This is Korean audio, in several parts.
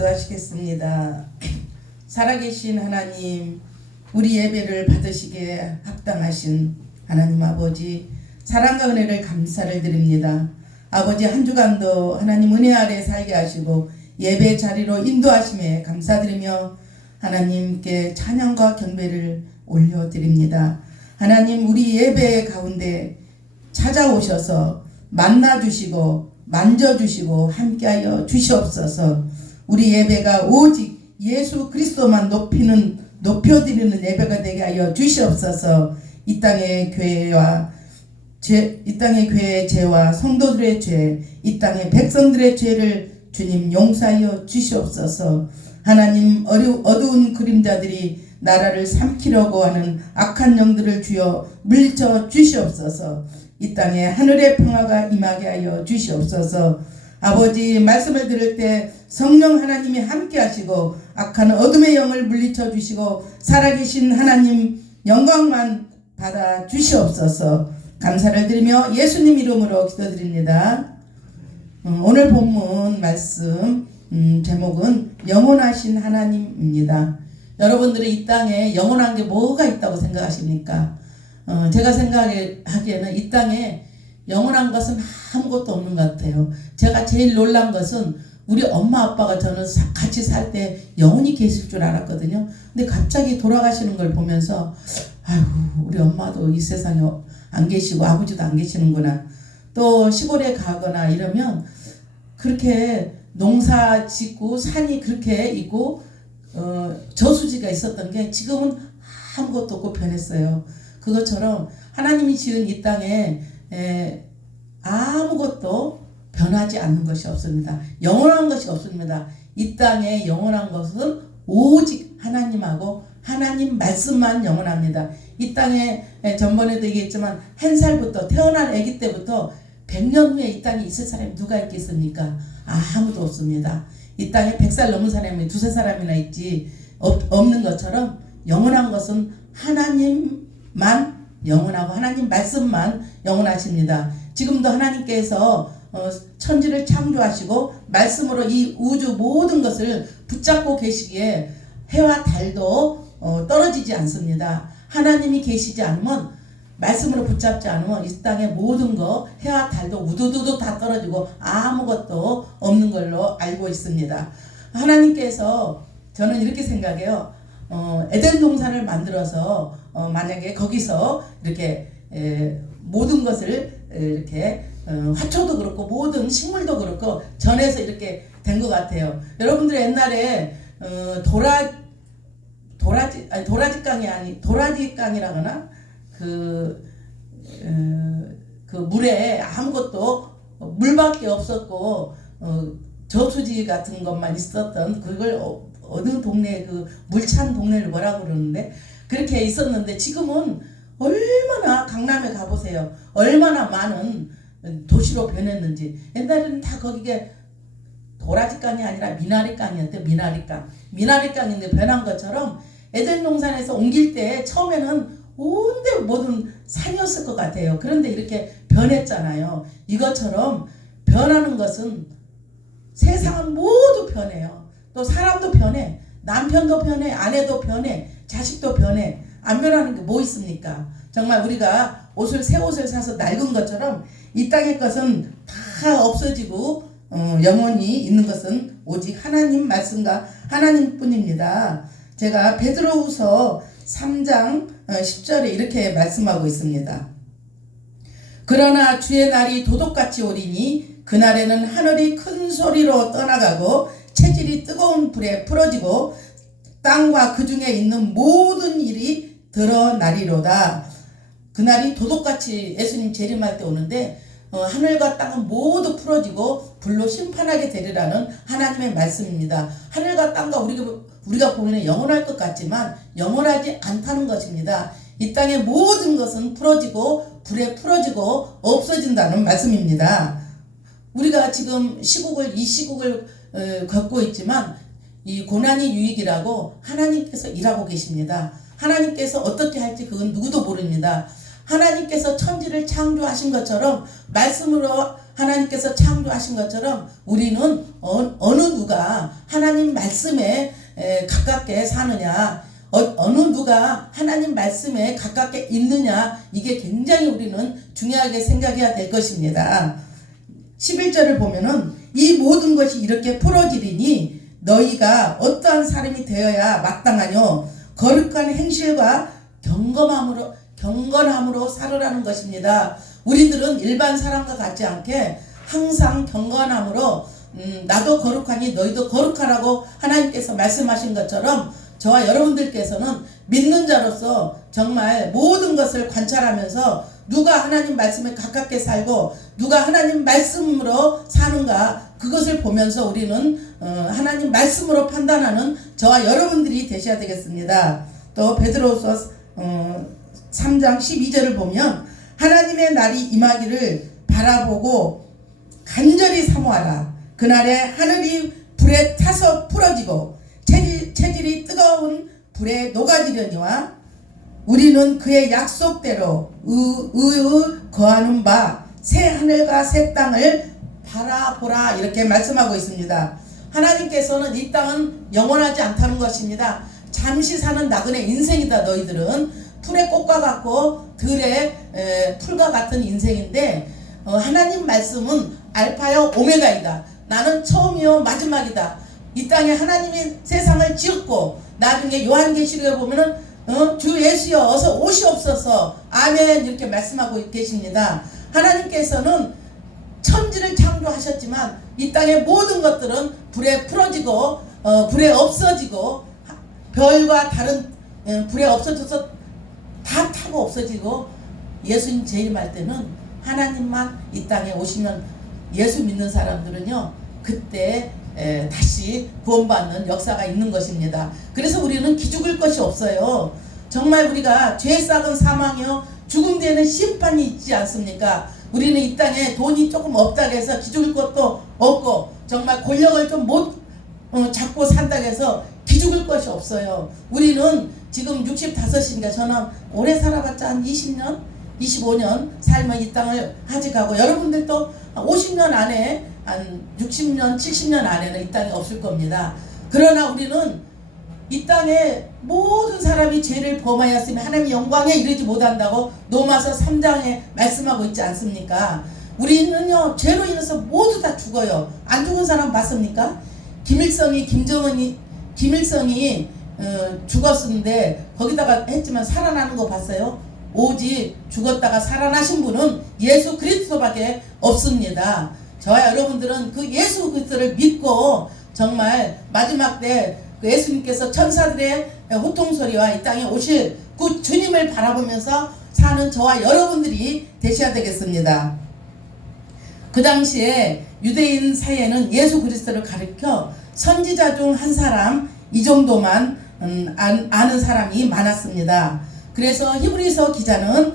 기도하시겠습니다. 살아계신 하나님, 우리 예배를 받으시기에 합당하신 하나님 아버지, 사랑과 은혜를 감사를 드립니다. 아버지, 한 주간도 하나님 은혜 아래 살게 하시고 예배 자리로 인도하심에 감사드리며 하나님께 찬양과 경배를 올려드립니다. 하나님, 우리 예배 가운데 찾아오셔서 만나주시고 만져주시고 함께하여 주시옵소서. 우리 예배가 오직 예수 그리스도만 높여드리는 예배가 되게 하여 주시옵소서. 이 땅의 교회의 죄와 성도들의 죄, 이 땅의 백성들의 죄를 주님 용서하여 주시옵소서. 하나님, 어두운 그림자들이 나라를 삼키려고 하는 악한 영들을 주여 물리쳐 주시옵소서. 이 땅에 하늘의 평화가 임하게 하여 주시옵소서. 아버지, 말씀을 들을 때 성령 하나님이 함께 하시고 악한 어둠의 영을 물리쳐 주시고 살아계신 하나님 영광만 받아 주시옵소서. 감사를 드리며 예수님 이름으로 기도드립니다. 오늘 본문 말씀 제목은 영원하신 하나님입니다. 여러분들은 이 땅에 영원한 게 뭐가 있다고 생각하십니까? 제가 생각하기에는 이 땅에 영원한 것은 아무것도 없는 것 같아요. 제가 제일 놀란 것은 우리 엄마 아빠가 저는 같이 살 때 영원히 계실 줄 알았거든요. 근데 갑자기 돌아가시는 걸 보면서 아이고, 우리 엄마도 이 세상에 안 계시고 아버지도 안 계시는구나. 또 시골에 가거나 이러면 그렇게 농사 짓고 산이 그렇게 있고 저수지가 있었던 게 지금은 아무것도 없고 변했어요. 그것처럼 하나님이 지은 이 땅에 아무것도 변하지 않는 것이 없습니다. 영원한 것이 없습니다. 이 땅에 영원한 것은 오직 하나님하고 하나님 말씀만 영원합니다. 이 땅에 전번에도 얘기했지만 한 살부터 태어난 아기 때부터 100년 후에 이 땅에 있을 사람이 누가 있겠습니까? 아무도 없습니다. 이 땅에 100살 넘은 사람이 두세 사람이나 있지 없는 것처럼 영원한 것은 하나님만 영원하고 하나님 말씀만 영원하십니다. 지금도 하나님께서 천지를 창조하시고 말씀으로 이 우주 모든 것을 붙잡고 계시기에 해와 달도 떨어지지 않습니다. 하나님이 계시지 않으면 말씀으로 붙잡지 않으면 이 땅의 모든 거 해와 달도 우두두두 다 떨어지고 아무것도 없는 걸로 알고 있습니다. 하나님께서 저는 이렇게 생각해요. 에덴 동산을 만들어서 만약에 거기서 이렇게 모든 것을 이렇게 화초도 그렇고 모든 식물도 그렇고 전해서 이렇게 된 것 같아요. 여러분들 옛날에 도라지깡이라거나 그 물에 아무것도 물밖에 없었고 저수지 같은 것만 있었던 그걸 어느 동네 그 물찬 동네를 뭐라고 그러는데 그렇게 있었는데 지금은 얼마나 강남에 가보세요. 얼마나 많은 도시로 변했는지. 옛날에는 다 거기게 도라지깡이 아니라 미나리깡이었대. 미나리깡인데 변한 것처럼 에덴 동산에서 옮길 때 처음에는 온데 모든 산이었을 것 같아요. 그런데 이렇게 변했잖아요. 이것처럼 변하는 것은 세상은 모두 변해요. 또 사람도 변해. 남편도 변해. 아내도 변해. 자식도 변해. 안 변하는 게 뭐 있습니까? 정말 우리가 새 옷을 사서 낡은 것처럼 이 땅의 것은 다 없어지고 영원히 있는 것은 오직 하나님 말씀과 하나님뿐입니다. 제가 베드로후서 3장 10절에 이렇게 말씀하고 있습니다. 그러나 주의 날이 도둑같이 오리니 그날에는 하늘이 큰 소리로 떠나가고 체질이 뜨거운 불에 풀어지고 땅과 그 중에 있는 모든 일이 드러나리로다. 그날이 도둑같이 예수님 재림할 때 오는데 하늘과 땅은 모두 풀어지고 불로 심판하게 되리라는 하나님의 말씀입니다. 하늘과 땅과 우리가 보면 영원할 것 같지만 영원하지 않다는 것입니다. 이 땅의 모든 것은 풀어지고 불에 풀어지고 없어진다는 말씀입니다. 우리가 지금 이 시국을 겪고 있지만 이 고난이 유익이라고 하나님께서 일하고 계십니다. 하나님께서 어떻게 할지 그건 누구도 모릅니다. 하나님께서 천지를 창조하신 것처럼 말씀으로 하나님께서 창조하신 것처럼 우리는 어느 누가 하나님 말씀에 가깝게 사느냐, 어느 누가 하나님 말씀에 가깝게 있느냐, 이게 굉장히 우리는 중요하게 생각해야 될 것입니다. 11절을 보면은 이 모든 것이 이렇게 풀어지리니 너희가 어떠한 사람이 되어야 마땅하뇨. 거룩한 행실과 경건함으로 살으라는 것입니다. 우리들은 일반 사람과 같지 않게 항상 경건함으로 나도 거룩하니 너희도 거룩하라고 하나님께서 말씀하신 것처럼 저와 여러분들께서는 믿는 자로서 정말 모든 것을 관찰하면서 누가 하나님 말씀에 가깝게 살고 누가 하나님 말씀으로 사는가, 그것을 보면서 우리는 하나님 말씀으로 판단하는 저와 여러분들이 되셔야 되겠습니다. 또 베드로서 3장 12절을 보면 하나님의 날이 임하기를 바라보고 간절히 사모하라. 그날에 하늘이 불에 타서 풀어지고 체질이 뜨거운 불에 녹아지려니와 우리는 그의 약속대로 의의 거하는 바 새 하늘과 새 땅을 바라보라, 이렇게 말씀하고 있습니다. 하나님께서는 이 땅은 영원하지 않다는 것입니다. 잠시 사는 나그네 인생이다. 너희들은 풀의 꽃과 같고 들의 풀과 같은 인생인데 하나님 말씀은 알파요 오메가이다. 나는 처음이요 마지막이다. 이 땅에 하나님이 세상을 지었고 나중에 요한계시록에 보면은 주 예수여 어서 오시옵소서 아멘 이렇게 말씀하고 계십니다. 하나님께서는 천지를 창조하셨지만 이 땅의 모든 것들은 불에 풀어지고 불에 없어지고 별과 다른 불에 없어져서 다 타고 없어지고 예수님 재림할 때는 하나님만 이 땅에 오시면 예수 믿는 사람들은요 그때 다시 구원받는 역사가 있는 것입니다. 그래서 우리는 기죽을 것이 없어요. 정말 우리가 죄 싹은 사망이요 죽음 뒤에는 심판이 있지 않습니까? 우리는 이 땅에 돈이 조금 없다고 해서 기죽을 것도 없고 정말 권력을 좀 못 잡고 산다고 해서 기죽을 것이 없어요. 우리는 지금 65인가 저는 오래 살아봤자 한 20년 25년 살면 이 땅을 하직하고 여러분들도 50년 안에 한 60년 70년 안에는 이 땅이 없을 겁니다. 그러나 우리는 이 땅에 모든 사람이 죄를 범하였으면 하나님의 영광에 이르지 못한다고 로마서 3장에 말씀하고 있지 않습니까? 우리는요 죄로 인해서 모두 다 죽어요. 안 죽은 사람 봤습니까? 김일성이 죽었는데 거기다가 했지만 살아나는 거 봤어요? 오직 죽었다가 살아나신 분은 예수 그리스도밖에 없습니다. 저와 여러분들은 그 예수 그리스도를 믿고 정말 마지막 때 그 예수님께서 천사들의 호통소리와 이 땅에 오실 그 주님을 바라보면서 사는 저와 여러분들이 되셔야 되겠습니다. 그 당시에 유대인 사이에는 예수 그리스도를 가리켜 선지자 중 한 사람 이 정도만 아는 사람이 많았습니다. 그래서 히브리서 기자는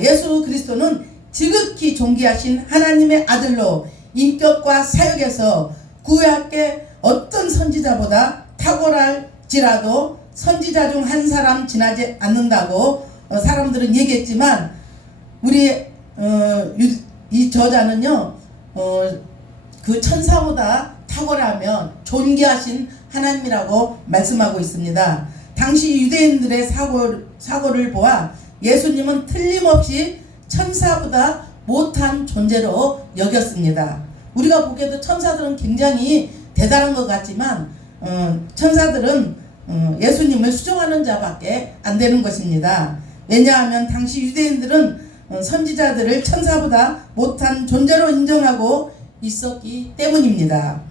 예수 그리스도는 지극히 존귀하신 하나님의 아들로 인격과 사역에서 구약의 어떤 선지자보다 탁월할지라도 선지자 중 한 사람 지나지 않는다고 사람들은 얘기했지만 우리 이 저자는요 그 천사보다 탁월하며 존귀하신 하나님이라고 말씀하고 있습니다. 당시 유대인들의 사고를 보아 예수님은 틀림없이 천사보다 못한 존재로 여겼습니다. 우리가 보기에도 천사들은 굉장히 대단한 것 같지만 천사들은 예수님을 수종하는 자밖에 안 되는 것입니다. 왜냐하면 당시 유대인들은 선지자들을 천사보다 못한 존재로 인정하고 있었기 때문입니다.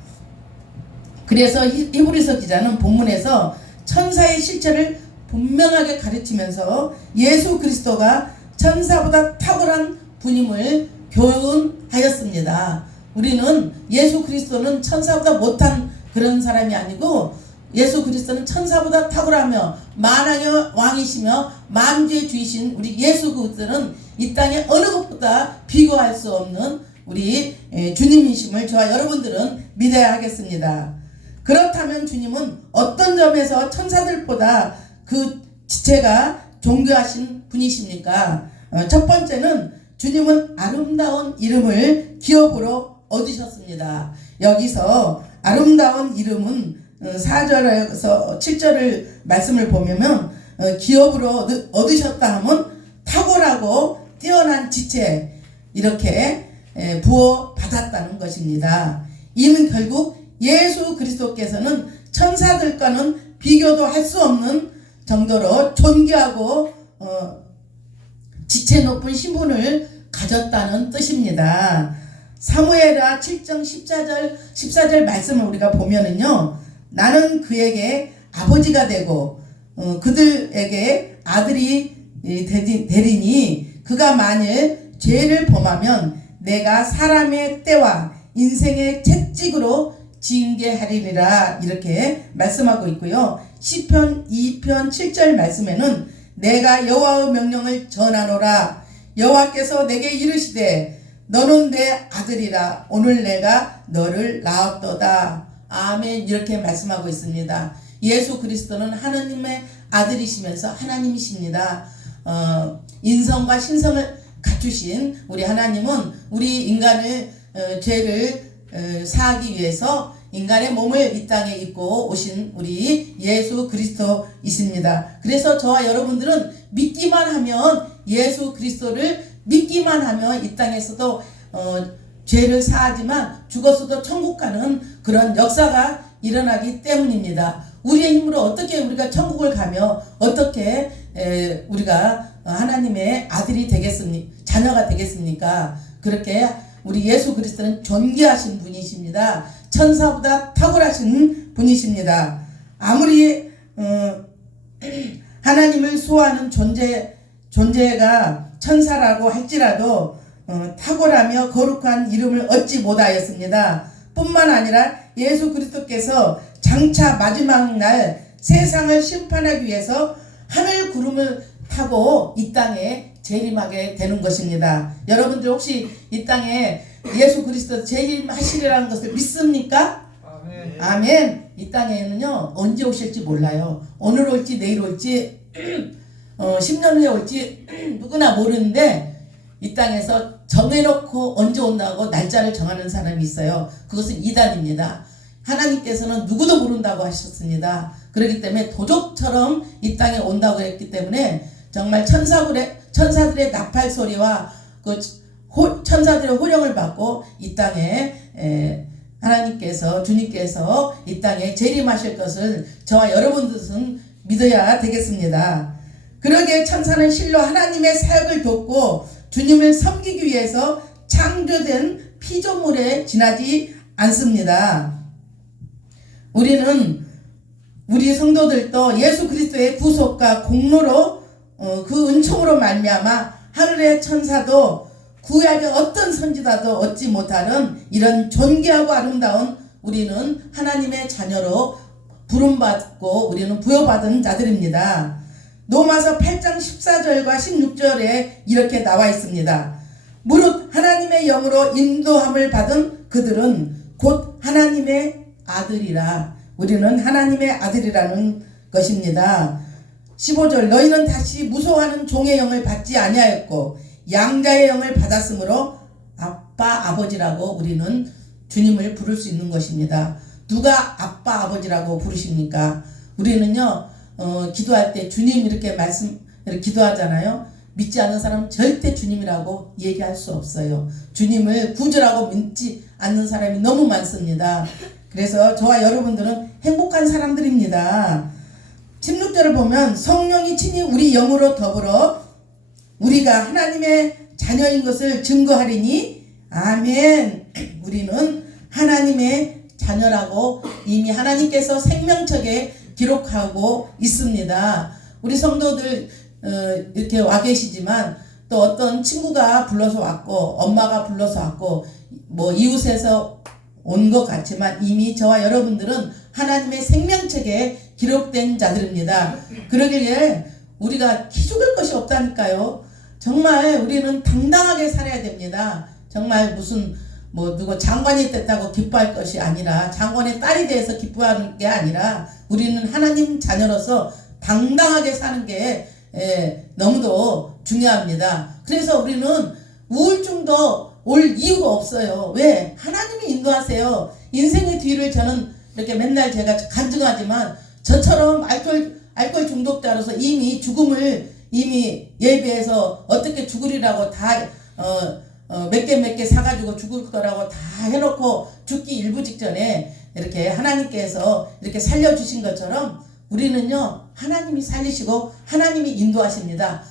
그래서 히브리서 기자는 본문에서 천사의 실체를 분명하게 가르치면서 예수 그리스도가 천사보다 탁월한 분임을 교훈하였습니다. 우리는 예수 그리스도는 천사보다 못한 그런 사람이 아니고 예수 그리스도는 천사보다 탁월하며 만왕의 왕이시며 만주의 주이신 우리 예수 그리스도는 이 땅에 어느 것보다 비교할 수 없는 우리 주님이심을 저와 여러분들은 믿어야 하겠습니다. 그렇다면 주님은 어떤 점에서 천사들보다 그 지체가 존귀하신 분이십니까? 첫 번째는 주님은 아름다운 이름을 기업으로 얻으셨습니다. 여기서 아름다운 이름은 4절에서 7절을 말씀을 보면 기업으로 얻으셨다 하면 탁월하고 뛰어난 지체 이렇게 부어 받았다는 것입니다. 이는 결국 예수 그리스도께서는 천사들과는 비교도 할 수 없는 정도로 존귀하고 지체 높은 신분을 가졌다는 뜻입니다. 사무엘하 7장 14절 말씀을 우리가 보면은요, 나는 그에게 아버지가 되고 그들에게 아들이 되리니 그가 만일 죄를 범하면 내가 사람의 때와 인생의 채찍으로 징계하리라 이렇게 말씀하고 있고요. 시편 2편 7절 말씀에는 내가 여호와의 명령을 전하노라 여호와께서 내게 이르시되 너는 내 아들이라 오늘 내가 너를 낳았도다. 아멘 이렇게 말씀하고 있습니다. 예수 그리스도는 하나님의 아들이시면서 하나님이십니다. 인성과 신성을 갖추신 우리 하나님은 우리 인간을 죄를 사하기 위해서 인간의 몸을 이 땅에 입고 오신 우리 예수 그리스도이십니다. 그래서 저와 여러분들은 믿기만 하면 예수 그리스도를 믿기만 하면 이 땅에서도 죄를 사하지만 죽었어도 천국 가는 그런 역사가 일어나기 때문입니다. 우리의 힘으로 어떻게 우리가 천국을 가며 어떻게 우리가 하나님의 아들이 되겠습니까? 자녀가 되겠습니까? 그렇게 우리 예수 그리스도는 존귀하신 분이십니다. 천사보다 탁월하신 분이십니다. 아무리 하나님을 수호하는 존재가 천사라고 할지라도 탁월하며 거룩한 이름을 얻지 못하였습니다. 뿐만 아니라 예수 그리스도께서 장차 마지막 날 세상을 심판하기 위해서 하늘 구름을 타고 이 땅에 재림하게 되는 것입니다. 여러분들 혹시 이 땅에 예수 그리스도 재림하시리라는 것을 믿습니까? 아멘. 아멘. 이 땅에는요 언제 오실지 몰라요. 오늘 올지 내일 올지 10년 후에 올지 누구나 모르는데 이 땅에서 정해놓고 언제 온다고 날짜를 정하는 사람이 있어요. 그것은 이단입니다. 하나님께서는 누구도 모른다고 하셨습니다. 그렇기 때문에 도적처럼 이 땅에 온다고 했기 때문에 정말 천사들의 나팔 소리와 그 천사들의 호령을 받고 이 땅에 하나님께서 주님께서 이 땅에 재림하실 것을 저와 여러분들은 믿어야 되겠습니다. 그러기에 천사는 실로 하나님의 사역을 돕고 주님을 섬기기 위해서 창조된 피조물에 지나지 않습니다. 우리 성도들도 예수 그리스도의 구속과 공로로 그 은총으로 말미암아 하늘의 천사도 구약의 어떤 선지자도 얻지 못하는 이런 존귀하고 아름다운 우리는 하나님의 자녀로 부름받고 우리는 부여받은 자들입니다. 로마서 8장 14절과 16절에 이렇게 나와 있습니다. 무릇 하나님의 영으로 인도함을 받은 그들은 곧 하나님의 아들이라. 우리는 하나님의 아들이라는 것입니다. 15절 너희는 다시 무서워하는 종의 영을 받지 아니하였고 양자의 영을 받았으므로 아빠 아버지라고 우리는 주님을 부를 수 있는 것입니다. 누가 아빠 아버지라고 부르십니까? 우리는요 기도할 때 주님 이렇게 기도하잖아요. 믿지 않는 사람은 절대 주님이라고 얘기할 수 없어요. 주님을 구주라고 믿지 않는 사람이 너무 많습니다. 그래서 저와 여러분들은 행복한 사람들입니다. 16절을 보면 성령이 친히 우리 영으로 더불어 우리가 하나님의 자녀인 것을 증거하리니 아멘. 우리는 하나님의 자녀라고 이미 하나님께서 생명책에 기록하고 있습니다. 우리 성도들 이렇게 와 계시지만 또 어떤 친구가 불러서 왔고 엄마가 불러서 왔고 뭐 이웃에서 온 것 같지만 이미 저와 여러분들은 하나님의 생명책에 기록된 자들입니다. 그러기에 우리가 기죽을 것이 없다니까요. 정말 우리는 당당하게 살아야 됩니다. 정말 무슨 뭐 누구 장관이 됐다고 기뻐할 것이 아니라 장관의 딸이 돼서 기뻐하는 게 아니라 우리는 하나님 자녀로서 당당하게 사는 게 너무도 중요합니다. 그래서 우리는 우울증도 올 이유가 없어요. 왜? 하나님이 인도하세요. 인생의 뒤를 저는 이렇게 맨날 제가 간증하지만 저처럼 알코올 중독자로서 이미 죽음을 이미 예비해서 어떻게 죽으리라고 다 몇 개 사가지고 죽을 거라고 다 해놓고 죽기 일부 직전에 이렇게 하나님께서 이렇게 살려주신 것처럼 우리는요 하나님이 살리시고 하나님이 인도하십니다.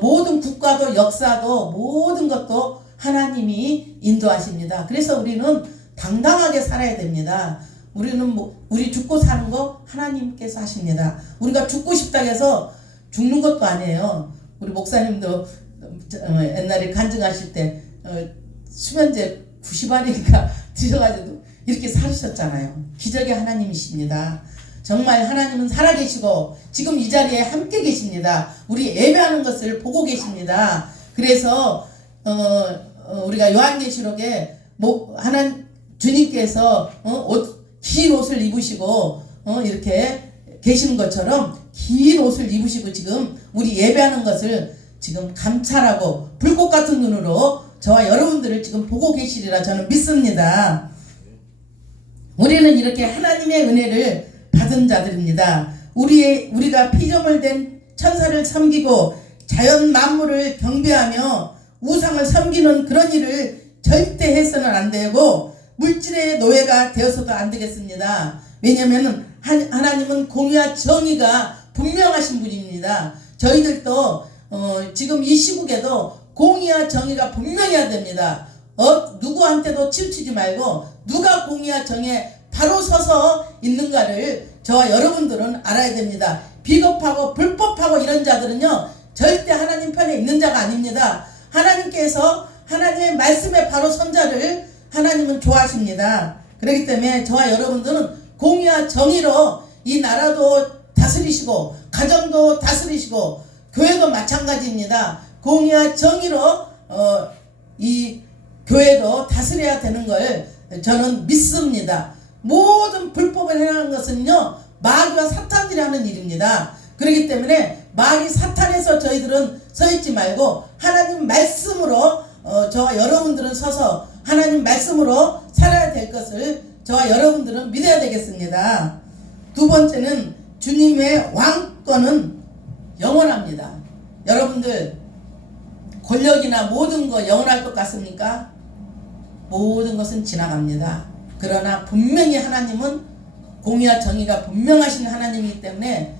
모든 국가도 역사도 모든 것도 하나님이 인도하십니다. 그래서 우리는 당당하게 살아야 됩니다. 우리는 우리 죽고 사는 거 하나님께서 하십니다. 우리가 죽고 싶다 해서 죽는 것도 아니에요. 우리 목사님도 옛날에 간증하실 때 수면제 90알인가 드셔가지고 이렇게 살으셨잖아요. 기적의 하나님이십니다. 정말 하나님은 살아계시고 지금 이 자리에 함께 계십니다. 우리 예배하는 것을 보고 계십니다. 그래서 우리가 요한계시록에 주님께서 긴 옷을 입으시고 이렇게 계시는 것처럼 긴 옷을 입으시고 지금 우리 예배하는 것을 지금 감찰하고 불꽃 같은 눈으로 저와 여러분들을 지금 보고 계시리라 저는 믿습니다. 우리는 이렇게 하나님의 은혜를 받은 자들입니다. 우리가 피조물 된 천사를 섬기고 자연 만물을 경배하며 우상을 섬기는 그런 일을 절대 해서는 안 되고 물질의 노예가 되어서도 안 되겠습니다. 왜냐하면 하나님은 공의와 정의가 분명하신 분입니다. 저희들도 지금 이 시국에도 공의와 정의가 분명해야 됩니다. 누구한테도 치우치지 말고 누가 공의와 정의에 바로 서서 있는가를 저와 여러분들은 알아야 됩니다. 비겁하고 불법하고 이런 자들은요 절대 하나님 편에 있는 자가 아닙니다. 하나님께서 하나님의 말씀에 바로 선 자를 하나님은 좋아하십니다. 그렇기 때문에 저와 여러분들은 공의와 정의로 이 나라도 다스리시고 가정도 다스리시고 교회도 마찬가지입니다. 공의와 정의로 이 교회도 다스려야 되는 걸 저는 믿습니다. 모든 불법을 행하는 것은요 마귀와 사탄들이 하는 일입니다. 그렇기 때문에 마귀 사탄에서 저희들은 서 있지 말고 하나님 말씀으로 저와 여러분들은 서서 하나님 말씀으로 살아야 될 것을 저와 여러분들은 믿어야 되겠습니다. 두 번째는 주님의 왕권은 영원합니다. 여러분들 권력이나 모든 거 영원할 것 같습니까? 모든 것은 지나갑니다. 그러나 분명히 하나님은 공의와 정의가 분명하신 하나님이기 때문에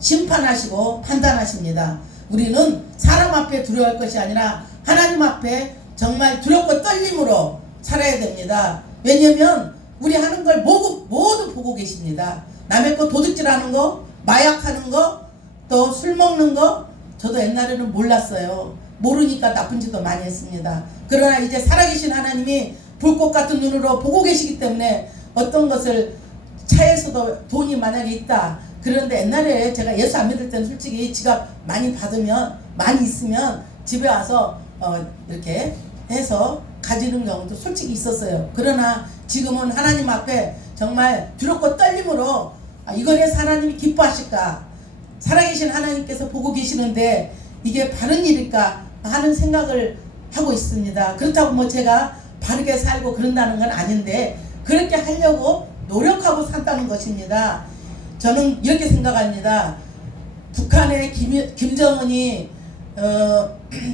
심판하시고 판단하십니다. 우리는 사람 앞에 두려워할 것이 아니라 하나님 앞에 정말 두렵고 떨림으로 살아야 됩니다. 왜냐하면 우리 하는 걸 모두 보고 계십니다. 남의 거 도둑질하는 거, 마약하는 거, 또 술 먹는 거 저도 옛날에는 몰랐어요. 모르니까 나쁜 짓도 많이 했습니다. 그러나 이제 살아계신 하나님이 불꽃 같은 눈으로 보고 계시기 때문에 어떤 것을 차에서도 돈이 만약에 있다. 그런데 옛날에 제가 예수 안 믿을 때는 솔직히 지갑 많이 받으면 많이 있으면 집에 와서 이렇게 해서 가지는 경우도 솔직히 있었어요. 그러나 지금은 하나님 앞에 정말 두렵고 떨림으로 이걸 해서 하나님이 기뻐하실까? 살아계신 하나님께서 보고 계시는데 이게 바른 일일까 하는 생각을 하고 있습니다. 그렇다고 뭐 제가 바르게 살고 그런다는 건 아닌데 그렇게 하려고 노력하고 산다는 것입니다. 저는 이렇게 생각합니다. 북한의 김정은이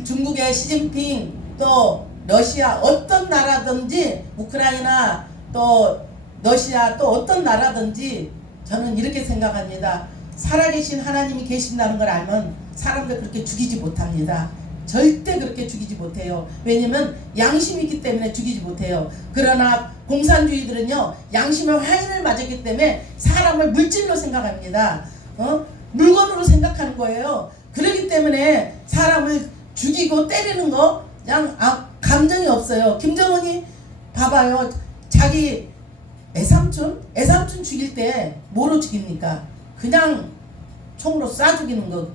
중국의 시진핑 또 러시아 어떤 나라든지 우크라이나 또 러시아 또 어떤 나라든지 저는 이렇게 생각합니다. 살아계신 하나님이 계신다는 걸 알면 사람들 그렇게 죽이지 못합니다. 절대 그렇게 죽이지 못해요. 왜냐면 양심이 있기 때문에 죽이지 못해요. 그러나 공산주의들은요 양심의 화인을 맞았기 때문에 사람을 물질로 생각합니다. 물건으로 생각하는 거예요. 그렇기 때문에 사람을 죽이고 때리는 거 그냥 감정이 없어요. 김정은이 봐봐요. 자기 애삼촌 죽일 때 뭐로 죽입니까? 그냥 총으로 쏴 죽이는 거.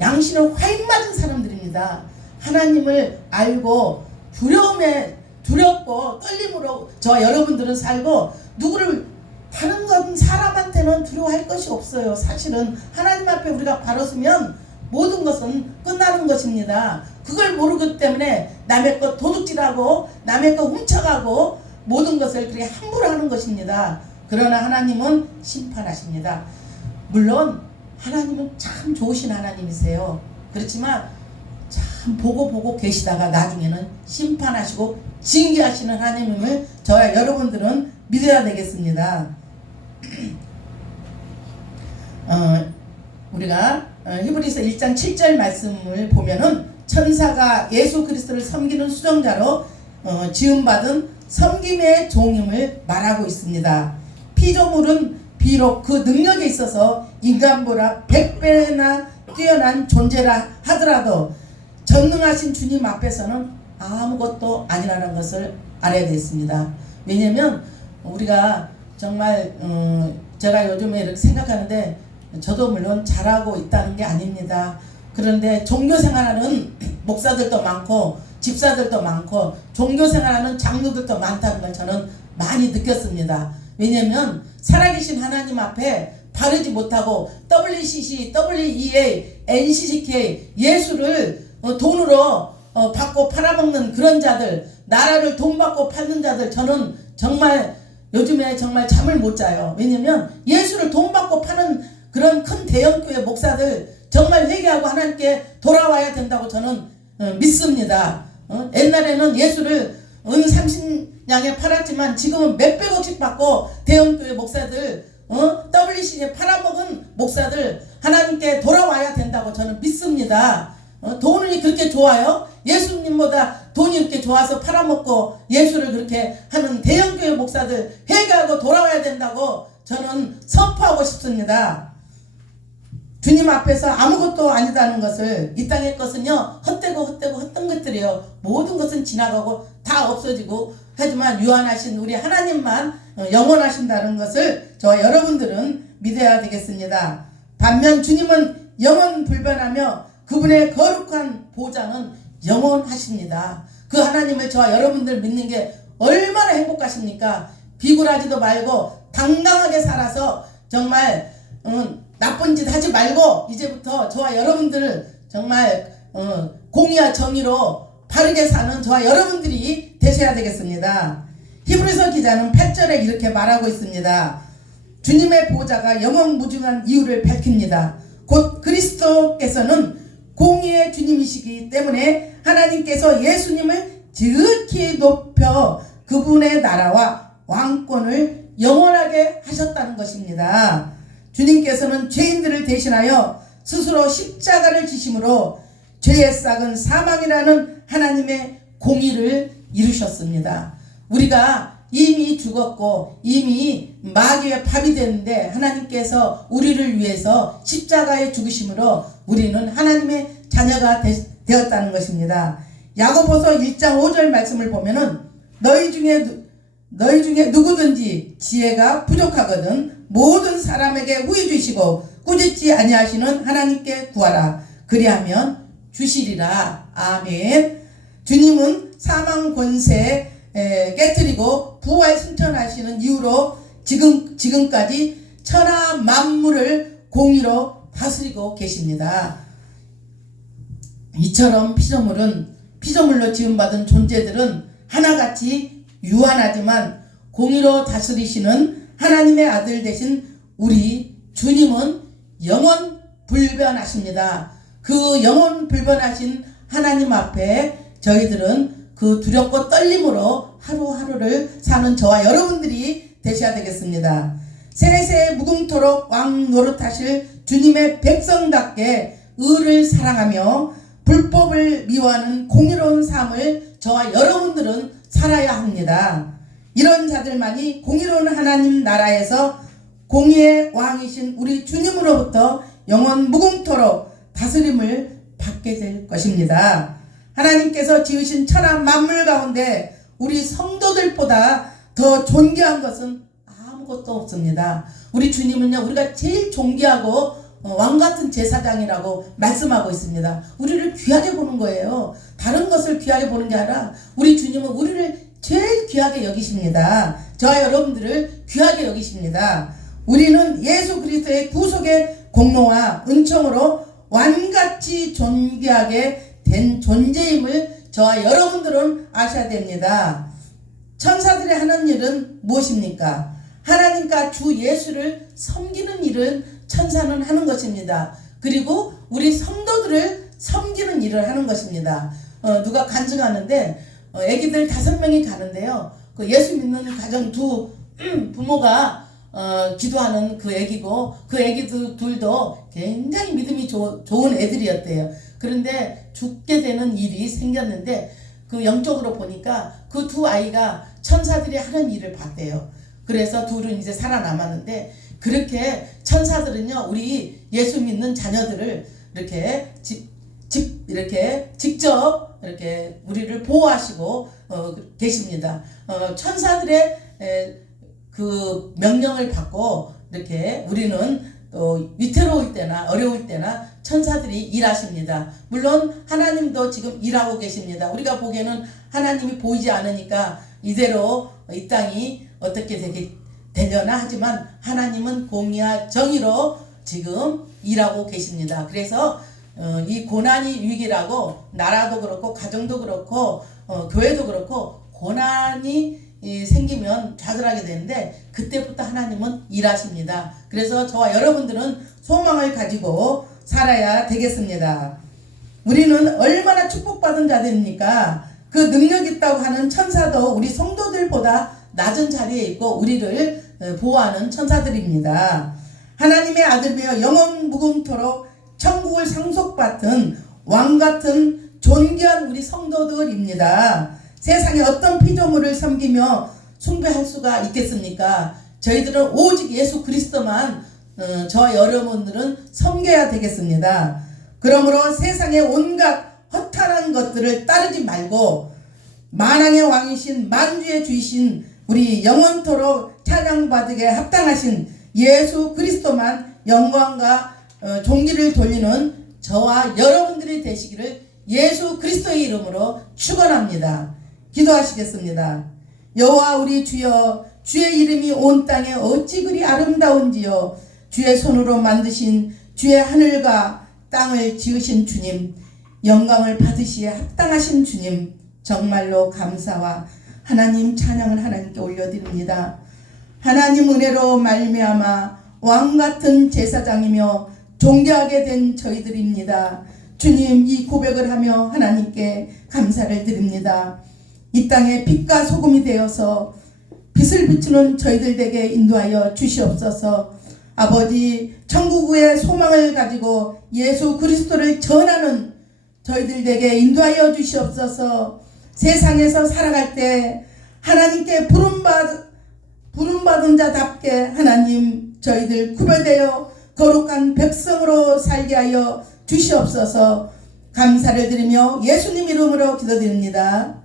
양심을 화인 맞은 사람들입니다. 하나님을 알고 두렵고 떨림으로 저와 여러분들은 살고 누구를 다른 건 사람한테는 두려워할 것이 없어요. 사실은 하나님 앞에 우리가 바로 서면 모든 것은 끝나는 것입니다. 그걸 모르기 때문에 남의 것 도둑질하고 남의 것 훔쳐가고 모든 것을 그렇게 함부로 하는 것입니다. 그러나 하나님은 심판하십니다. 물론 하나님은 참 좋으신 하나님이세요. 그렇지만 참 보고 계시다가 나중에는 심판하시고 징계하시는 하나님임을 저와 여러분들은 믿어야 되겠습니다. 우리가 히브리서 1장 7절 말씀을 보면은 천사가 예수 그리스도를 섬기는 수정자로 지음받은 섬김의 종임을 말하고 있습니다. 피조물은 비록 그 능력에 있어서 인간보다 100배나 뛰어난 존재라 하더라도 전능하신 주님 앞에서는 아무것도 아니라는 것을 알아야 되겠습니다. 왜냐하면 우리가 정말 제가 요즘에 이렇게 생각하는데 저도 물론 잘하고 있다는 게 아닙니다. 그런데 종교생활하는 목사들도 많고 집사들도 많고 종교생활하는 장로들도 많다는 걸 저는 많이 느꼈습니다. 왜냐하면 살아계신 하나님 앞에 바르지 못하고 WCC, WEA, NCCK 예수를 돈으로 받고 팔아먹는 그런 자들, 나라를 돈 받고 팔는 자들, 저는 정말 요즘에 정말 잠을 못 자요. 왜냐면 예수를 돈 받고 파는 그런 큰 대형교회 목사들 정말 회개하고 하나님께 돌아와야 된다고 저는 믿습니다. 옛날에는 예수를 은 30냥에 팔았지만 지금은 몇백억씩 받고 대형교회 목사들 WCC에 팔아먹은 목사들 하나님께 돌아와야 된다고 저는 믿습니다. 돈이 그렇게 좋아요? 예수님보다 돈이 이렇게 좋아서 팔아먹고 예수를 그렇게 하는 대형교회 목사들 회개하고 돌아와야 된다고 저는 선포하고 싶습니다. 주님 앞에서 아무것도 아니다는 것을, 이 땅의 것은요 헛되고 헛된 것들이요 모든 것은 지나가고 다 없어지고 하지만 유한하신 우리 하나님만 영원하신다는 것을 저와 여러분들은 믿어야 되겠습니다. 반면 주님은 영원 불변하며 그분의 거룩한 보좌는 영원하십니다. 그 하나님을 저와 여러분들 믿는 게 얼마나 행복하십니까? 비굴하지도 말고 당당하게 살아서 정말 나쁜 짓 하지 말고 이제부터 저와 여러분들 정말 공의와 정의로 바르게 사는 저와 여러분들이 되셔야 되겠습니다. 히브리서 기자는 8절에 이렇게 말하고 있습니다. 주님의 보좌가 영원무중한 이유를 밝힙니다. 곧 그리스도께서는 공의의 주님이시기 때문에 하나님께서 예수님을 지극히 높여 그분의 나라와 왕권을 영원하게 하셨다는 것입니다. 주님께서는 죄인들을 대신하여 스스로 십자가를 지심으로 죄의 싹은 사망이라는 하나님의 공의를 이루셨습니다. 우리가 이미 죽었고 이미 마귀의 밥이 됐는데 하나님께서 우리를 위해서 십자가에 죽으심으로 우리는 하나님의 자녀가 되었다는 것입니다. 야고보서 1장 5절 말씀을 보면은 너희 중에 누구든지 지혜가 부족하거든 모든 사람에게 후히 주시고 꾸짖지 아니하시는 하나님께 구하라. 그리하면 주시리라. 아멘. 주님은 사망 권세 깨뜨리고 부활 승천하시는 이유로 지금까지 천하 만물을 공의로 다스리고 계십니다. 이처럼 피조물로 지음받은 존재들은 하나같이 유한하지만 공의로 다스리시는 하나님의 아들 되신 우리 주님은 영원 불변하십니다. 그 영원 불변하신 하나님 앞에 저희들은 그 두렵고 떨림으로 하루하루를 사는 저와 여러분들이 되셔야 되겠습니다. 세세 무궁토록 왕 노릇하실 주님의 백성답게 의를 사랑하며 불법을 미워하는 공의로운 삶을 저와 여러분들은 살아야 합니다. 이런 자들만이 공의로운 하나님 나라에서 공의의 왕이신 우리 주님으로부터 영원 무궁토록 다스림을 받게 될 것입니다. 하나님께서 지으신 천하 만물 가운데 우리 성도들보다 더 존귀한 것은 아무것도 없습니다. 우리 주님은요 우리가 제일 존귀하고 왕같은 제사장이라고 말씀하고 있습니다. 우리를 귀하게 보는 거예요. 다른 것을 귀하게 보는 게 아니라 우리 주님은 우리를 제일 귀하게 여기십니다. 저와 여러분들을 귀하게 여기십니다. 우리는 예수 그리스도의 구속의 공로와 은총으로 왕같이 존귀하게 된 존재임을 저와 여러분들은 아셔야 됩니다. 천사들이 하는 일은 무엇입니까? 하나님과 주 예수를 섬기는 일을 천사는 하는 것입니다. 그리고 우리 성도들을 섬기는 일을 하는 것입니다. 누가 간증하는데 애기들 5명이 가는데요. 그 예수 믿는 가정 두 부모가 기도하는 그 애기고 그 애기들 둘도 굉장히 믿음이 좋은 애들이었대요. 그런데 죽게 되는 일이 생겼는데 그 영적으로 보니까 그 두 아이가 천사들이 하는 일을 봤대요. 그래서 둘은 이제 살아남았는데 그렇게 천사들은요 우리 예수 믿는 자녀들을 이렇게 이렇게 직접 이렇게 우리를 보호하시고 계십니다. 천사들의 그 명령을 받고 이렇게 우리는 위태로울 때나 어려울 때나 천사들이 일하십니다. 물론 하나님도 지금 일하고 계십니다. 우리가 보기에는 하나님이 보이지 않으니까 이대로 이 땅이 어떻게 되려나 하지만 하나님은 공의와 정의로 지금 일하고 계십니다. 그래서 이 고난이 위기라고 나라도 그렇고 가정도 그렇고 교회도 그렇고 고난이 생기면 좌절하게 되는데 그때부터 하나님은 일하십니다. 그래서 저와 여러분들은 소망을 가지고 살아야 되겠습니다. 우리는 얼마나 축복받은 자들입니까? 그 능력 있다고 하는 천사도 우리 성도들보다 낮은 자리에 있고 우리를 보호하는 천사들입니다. 하나님의 아들이며 영원 무궁토록 천국을 상속받은 왕같은 존귀한 우리 성도들입니다. 세상에 어떤 피조물을 섬기며 숭배할 수가 있겠습니까? 저희들은 오직 예수 그리스도만 저와 여러분들은 섬겨야 되겠습니다. 그러므로 세상의 온갖 허탄한 것들을 따르지 말고 만왕의 왕이신 만주의 주이신 우리 영원토록 찬양받으게 합당하신 예수 그리스도만 영광과 존귀를 돌리는 저와 여러분들이 되시기를 예수 그리스도의 이름으로 축원합니다. 기도하시겠습니다. 여호와 우리 주여, 주의 이름이 온 땅에 어찌 그리 아름다운지요. 주의 손으로 만드신 주의 하늘과 땅을 지으신 주님, 영광을 받으시에 합당하신 주님, 정말로 감사와 하나님 찬양을 하나님께 올려드립니다. 하나님 은혜로 말미암아 왕같은 제사장이며 존귀하게 된 저희들입니다. 주님, 이 고백을 하며 하나님께 감사를 드립니다. 이 땅에 빛과 소금이 되어서 빛을 비추는 저희들에게 인도하여 주시옵소서. 아버지, 천국의 소망을 가지고 예수 그리스도를 전하는 저희들에게 인도하여 주시옵소서. 세상에서 살아갈 때 하나님께 부름받은 자답게 하나님 저희들 구별되어 거룩한 백성으로 살게 하여 주시옵소서. 감사를 드리며 예수님 이름으로 기도드립니다.